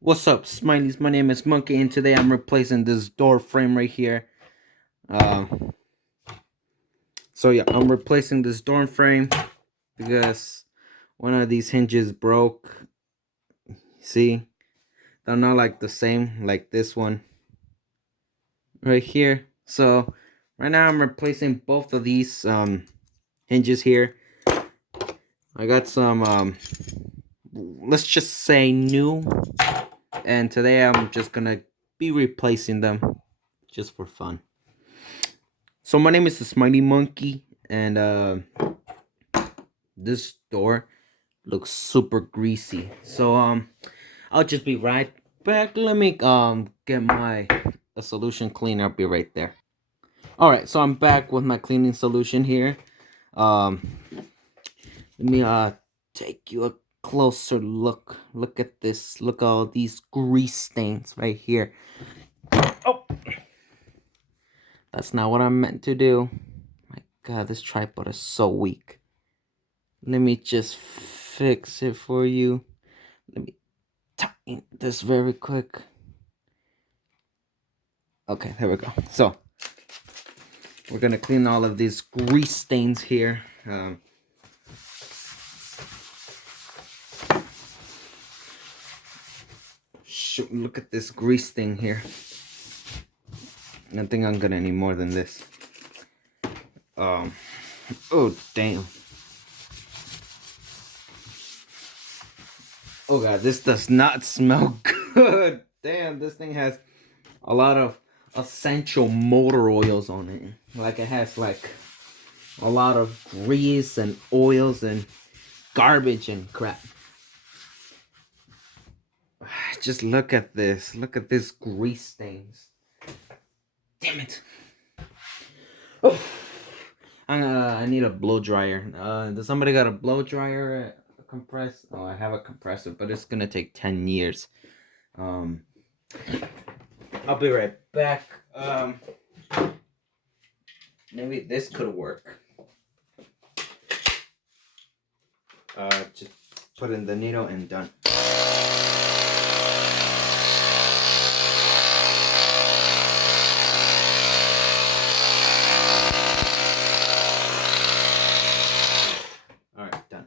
What's up, Smileys? My name is Monkey, and today I'm replacing this door frame right here. Uh, so yeah, I'm replacing this door frame because one of these hinges broke. See, they're not like the same like this one right here. So right now I'm replacing both of these hinges here. I got some let's just say new, and today I'm just gonna be replacing them just for fun. So my name is the Smiley Monkey, and this door looks super greasy. So I'll just be right back. Let me get my a solution cleaner. I'll be right there. All right, so I'm back with my cleaning solution here. Um, let me take you a closer look. Look at this. Look at all these grease stains right here. Oh, that's not what I meant to do. My God, this tripod is so weak. Let me just fix it for you. Let me tighten this very quick. Okay, there we go. So we're gonna clean all of these grease stains here. Shoot, look at this grease stain here. I don't think I'm gonna need more than this. Oh damn. Oh god, this does not smell good. Damn, this thing has a lot of essential motor oils on it. Like it has like a lot of grease and oils and garbage and crap. Just look at this. Look at this grease stains. Damn it. Oh, I need a blow dryer. Does somebody got a blow dryer? Compress? Oh, I have a compressor, but it's gonna take 10 years. Um, I'll be right back. Maybe this could work. Just put in the needle and done. All right, done.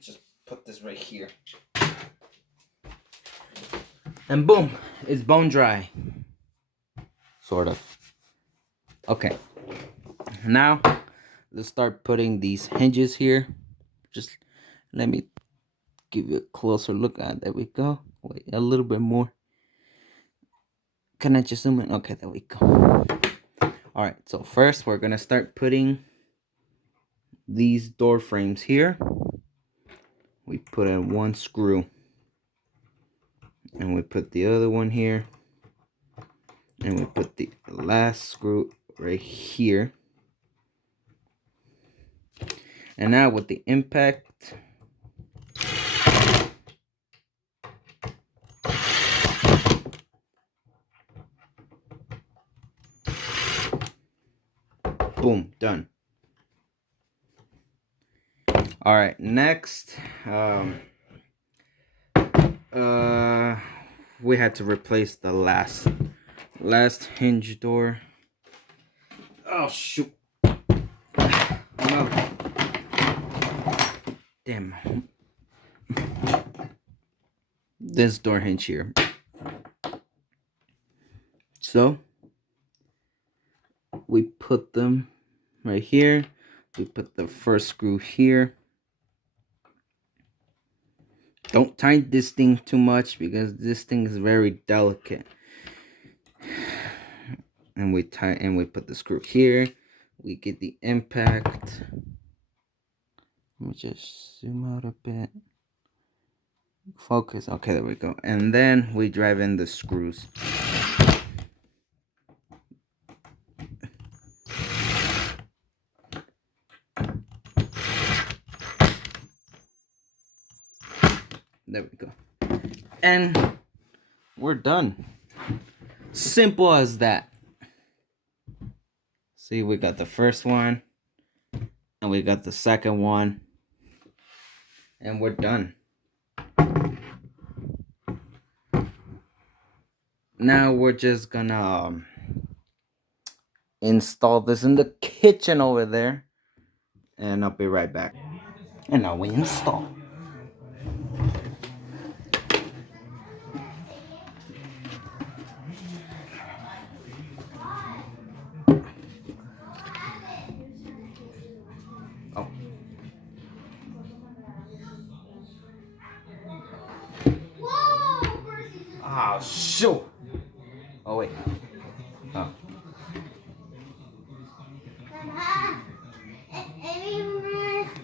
Just put this right here. And boom, it's bone dry. Sort of. Okay. Now, let's start putting these hinges here. Just let me give you a closer look at. There we go. Wait, a little bit more. Can I just zoom in? Okay, there we go. All right, so first we're gonna start putting these door frames here. We put in one screw. And we put the other one here. And we put the last screw right here. And now with the impact, boom, done. All right, next, we had to replace the last hinge door. Oh shoot! No. Damn. This door hinge here. So we put them right here. We put the first screw here. Don't tighten this thing too much because this thing is very delicate. And we put the screw here. We get the impact. Let me just zoom out a bit. Focus. Okay, there we go. And then we drive in the screws. There we go. And we're done. Simple as that. See, we got the first one. And we got the second one. and we're done. Now we're just gonna install this in the kitchen over there, and I'll be right back. And now we install. Oh. Ah, shoot. Oh, wait. Oh.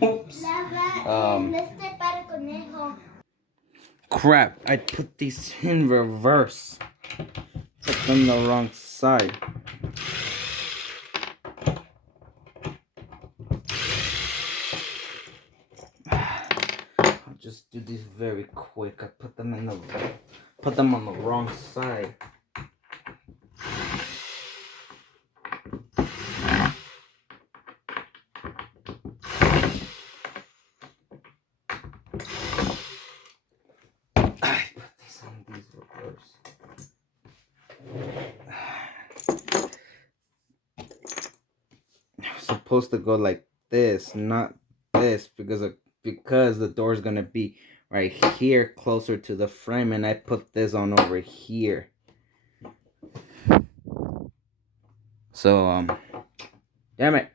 Oops. Crap, I put these in reverse. Put them the wrong side. I'll just do this very quick. I put them on the wrong side. I put these on these reverse. I'm supposed to go like this, not this, because the door is gonna be right here, closer to the frame, and I put this on over here. So damn it.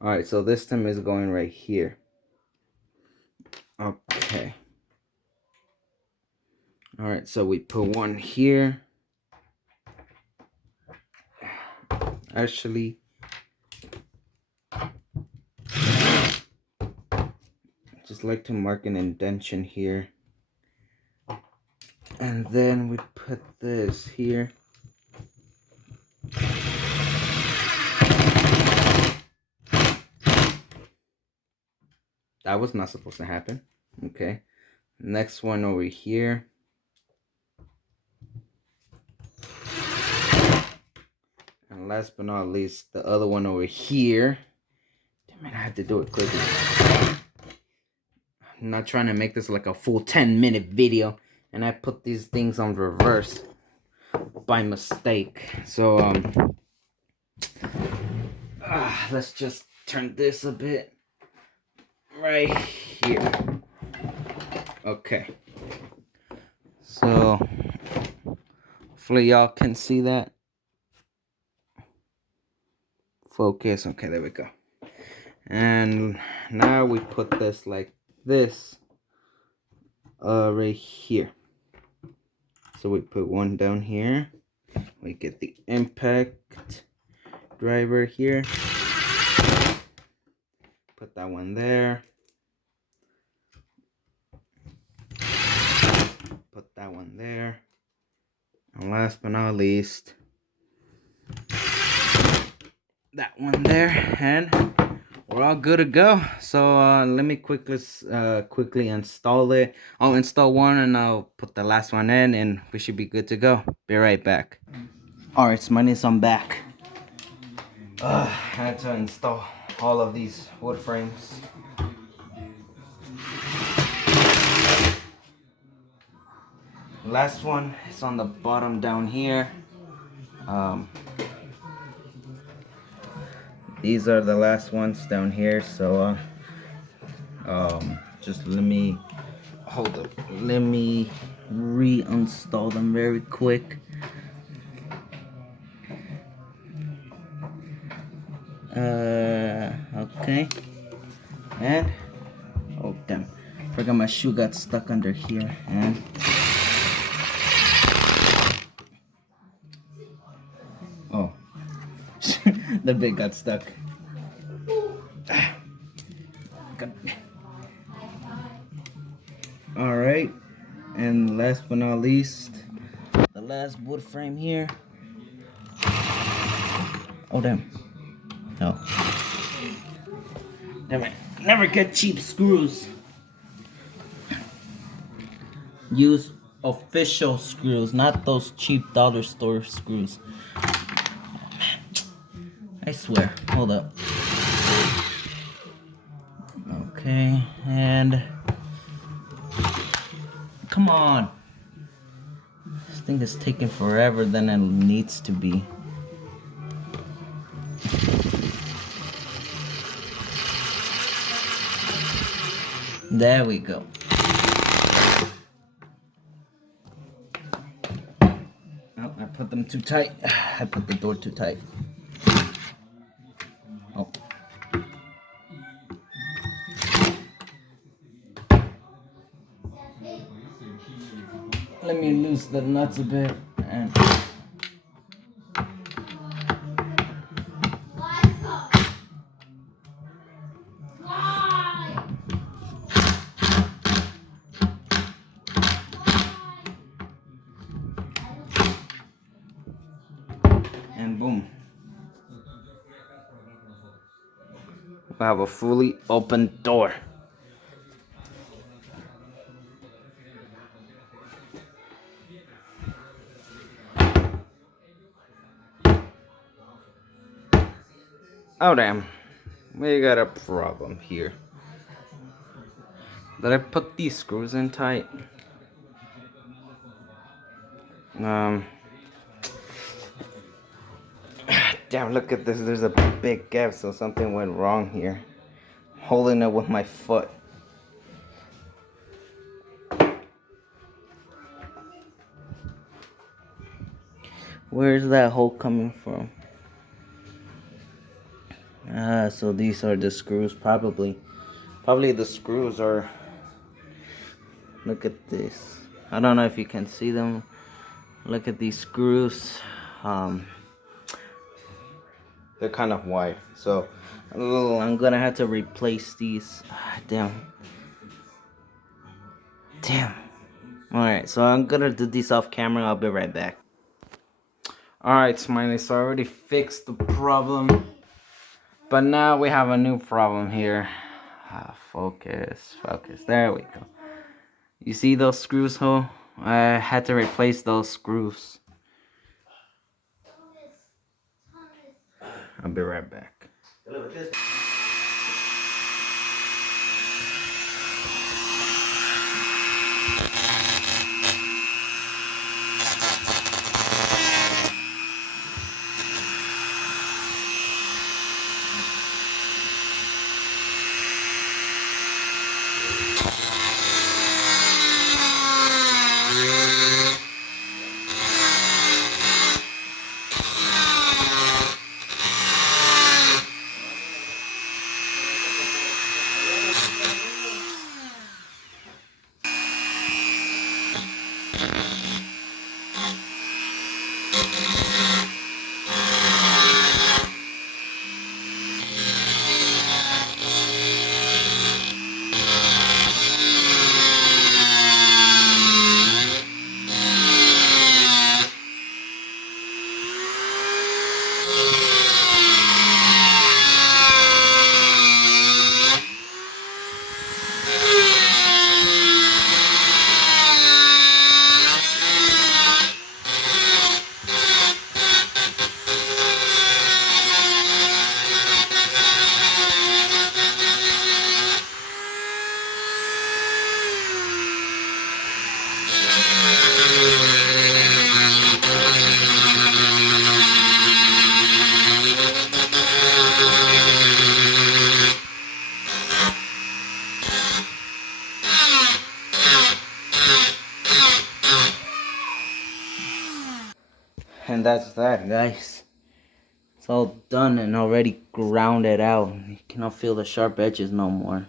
All right, so this time is going right here. Okay. All right, so we put one here. Actually, just like to mark an indentation here. And then we put this here. That was not supposed to happen. Okay. Next one over here. And last but not least, the other one over here. Damn it, I had to do it quickly. I'm not trying to make this like a full 10-minute video. And I put these things on reverse by mistake. So, let's just turn this a bit. Right here. Okay. So, hopefully y'all can see that. Focus. Okay, there we go. And now we put this like this right here. So we put one down here. We get the impact driver here. Put that one there. Put that one there. And last but not least, that one there, and we're all good to go. So let me quickly install it. I'll install one and I'll put the last one in, and we should be good to go. Be right back. All right, Smarties, I'm back. I had to install all of these wood frames. Last one is on the bottom down here. These are the last ones down here, so just let me reinstall them very quick. Okay, and oh damn, forgot my shoe got stuck under here, and oh the bit got stuck. All right, and last but not least, the last wood frame here. Oh damn. No. Never get cheap screws. Use official screws, not those cheap dollar store screws. I swear. Hold up. Okay, and come on. This thing is taking forever than it needs to be. There we go. Oh, I put them too tight. I put the door too tight. Oh. Let me loose the nuts a bit and boom. We have a fully open door. Oh damn, we got a problem here. Did I put these screws in tight? Damn, look at this, there's a big gap, so something went wrong here. Holding it with my foot. Where's that hole coming from? Ah, so these are the screws, probably. Probably the screws are... Look at this. I don't know if you can see them. Look at these screws. They're kind of wide, so I'm gonna have to replace these. Damn. Alright, so I'm gonna do this off camera. I'll be right back. Alright, Smiley, so I already fixed the problem, but now we have a new problem here. Focus, there we go. You see those screws, Ho? I had to replace those screws. I'll be right back. And that's that, guys. It's all done and already grounded out. You cannot feel the sharp edges no more.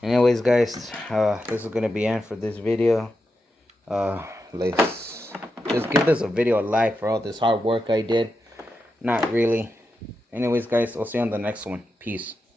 Anyways, guys, this is gonna be it for this video. Let's just give this a video a like for all this hard work I did. Not really. Anyways, guys, I'll see you on the next one. Peace.